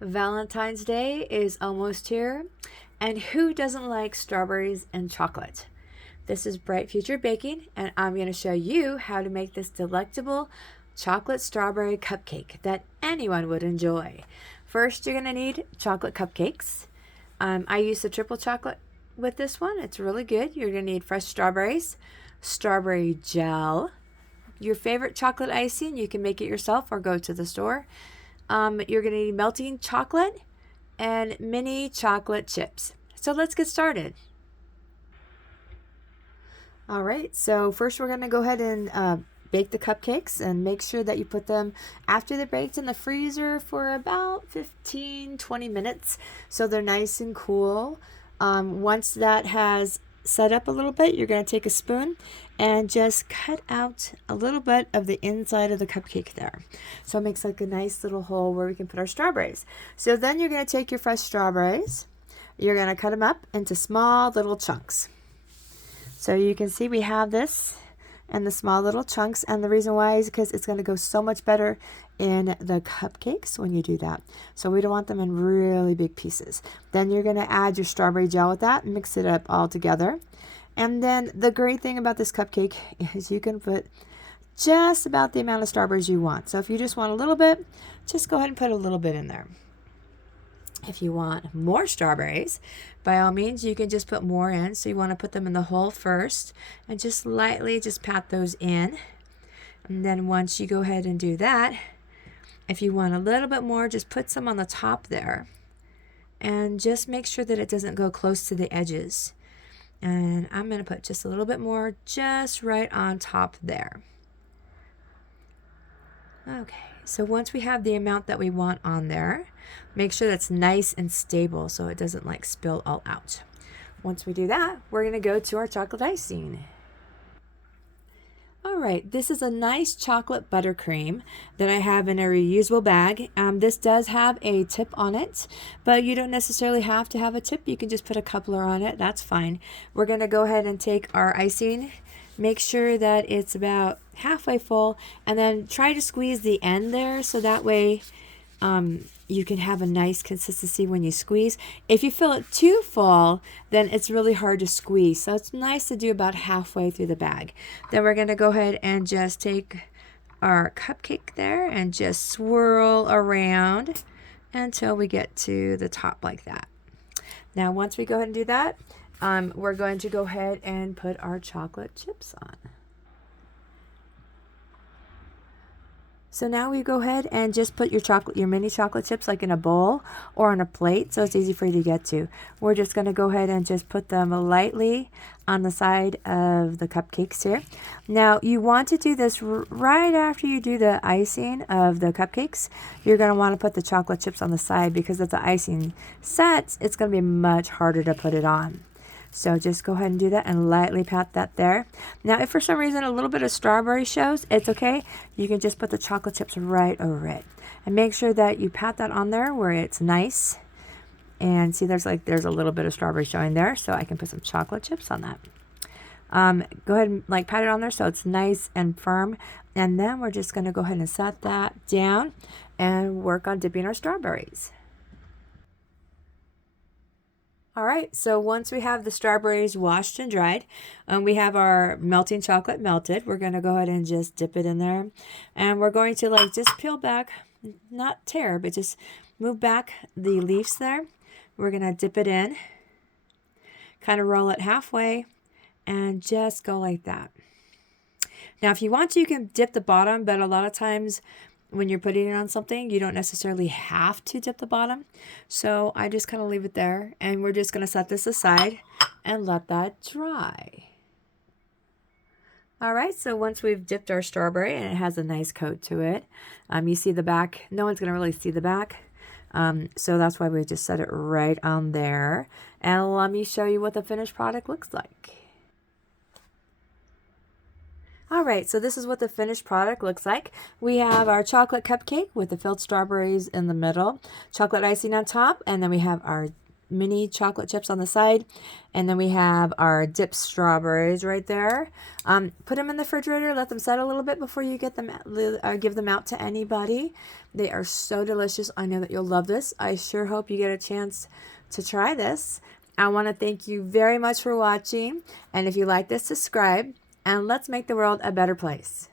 Valentine's Day is almost here, and who doesn't like strawberries and chocolate? This is Bright Future Baking, and I'm going to show you how to make this delectable chocolate strawberry cupcake that anyone would enjoy. First, you're going to need chocolate cupcakes. I use the triple chocolate with this one. It's really good. You're going to need fresh strawberries, strawberry gel, your favorite chocolate icing. You can make it yourself or go to the store. You're going to need melting chocolate and mini chocolate chips. So let's get started. All right, so first we're going to go ahead and bake the cupcakes, and make sure that you put them after they're baked in the freezer for about 15-20 minutes so they're nice and cool. Once that has set up a little bit, you're going to take a spoon and just cut out a little bit of the inside of the cupcake there. So it makes like a nice little hole where we can put our strawberries. So then you're going to take your fresh strawberries, you're going to cut them up into small little chunks. So you can see we have this and the small little chunks, and the reason why is because it's going to go so much better in the cupcakes when you do that. So we don't want them in really big pieces. Then you're going to add your strawberry gel with that and mix it up all together. And then the great thing about this cupcake is you can put just about the amount of strawberries you want. So if you just want a little bit, just go ahead and put a little bit in there. If you want more strawberries, by all means, you can just put more in. So you want to put them in the hole first and just lightly just pat those in. And then once you go ahead and do that, if you want a little bit more, just put some on the top there. And just make sure that it doesn't go close to the edges. And I'm going to put just a little bit more just right on top there. Okay, so once we have the amount that we want on there, make sure that's nice and stable so it doesn't like spill all out. Once we do that, we're going to go to our chocolate icing. All right, this is a nice chocolate buttercream that I have in a reusable bag. This does have a tip on it, but you don't necessarily have to have a tip. You can just put a coupler on it. That's fine. We're going to go ahead and take our icing. Make sure that it's about halfway full, and then try to squeeze the end there so that way you can have a nice consistency when you squeeze. If you fill it too full, then it's really hard to squeeze. So it's nice to do about halfway through the bag. Then we're going to go ahead and just take our cupcake there and just swirl around until we get to the top like that. Now once we go ahead and do that, we're going to go ahead and put our chocolate chips on. So now we go ahead and just put your mini chocolate chips like in a bowl or on a plate so it's easy for you to get to. We're just going to go ahead and just put them lightly on the side of the cupcakes here. Now you want to do this right after you do the icing of the cupcakes. You're going to want to put the chocolate chips on the side because if the icing sets, it's going to be much harder to put it on. So just go ahead and do that and lightly pat that there. Now, if for some reason a little bit of strawberry shows, it's okay. You can just put the chocolate chips right over it. And make sure that you pat that on there where it's nice. And see, there's a little bit of strawberry showing there, so I can put some chocolate chips on that. Go ahead and pat it on there so it's nice and firm. And then we're just going to go ahead and set that down and work on dipping our strawberries. All right, so once we have the strawberries washed and dried, we have our melting chocolate melted. We're going to go ahead and just dip it in there. And we're going to just peel back, not tear, but just move back the leaves there. We're going to dip it in, kind of roll it halfway, and just go like that. Now, if you want to, you can dip the bottom, but a lot of times when you're putting it on something, you don't necessarily have to dip the bottom. So I just kind of leave it there, and we're just going to set this aside and let that dry. All right, so once we've dipped our strawberry and it has a nice coat to it, you see the back. No one's going to really see the back. So that's why we just set it right on there. And let me show you what the finished product looks like. All right, so this is what the finished product looks like. We have our chocolate cupcake with the filled strawberries in the middle, chocolate icing on top, and then we have our mini chocolate chips on the side. And then we have our dipped strawberries right there. Put them in the refrigerator, let them set a little bit before you get them, give them out to anybody. They are so delicious. I know that you'll love this. I sure hope you get a chance to try this. I want to thank you very much for watching. And if you like this, subscribe, and let's make the world a better place.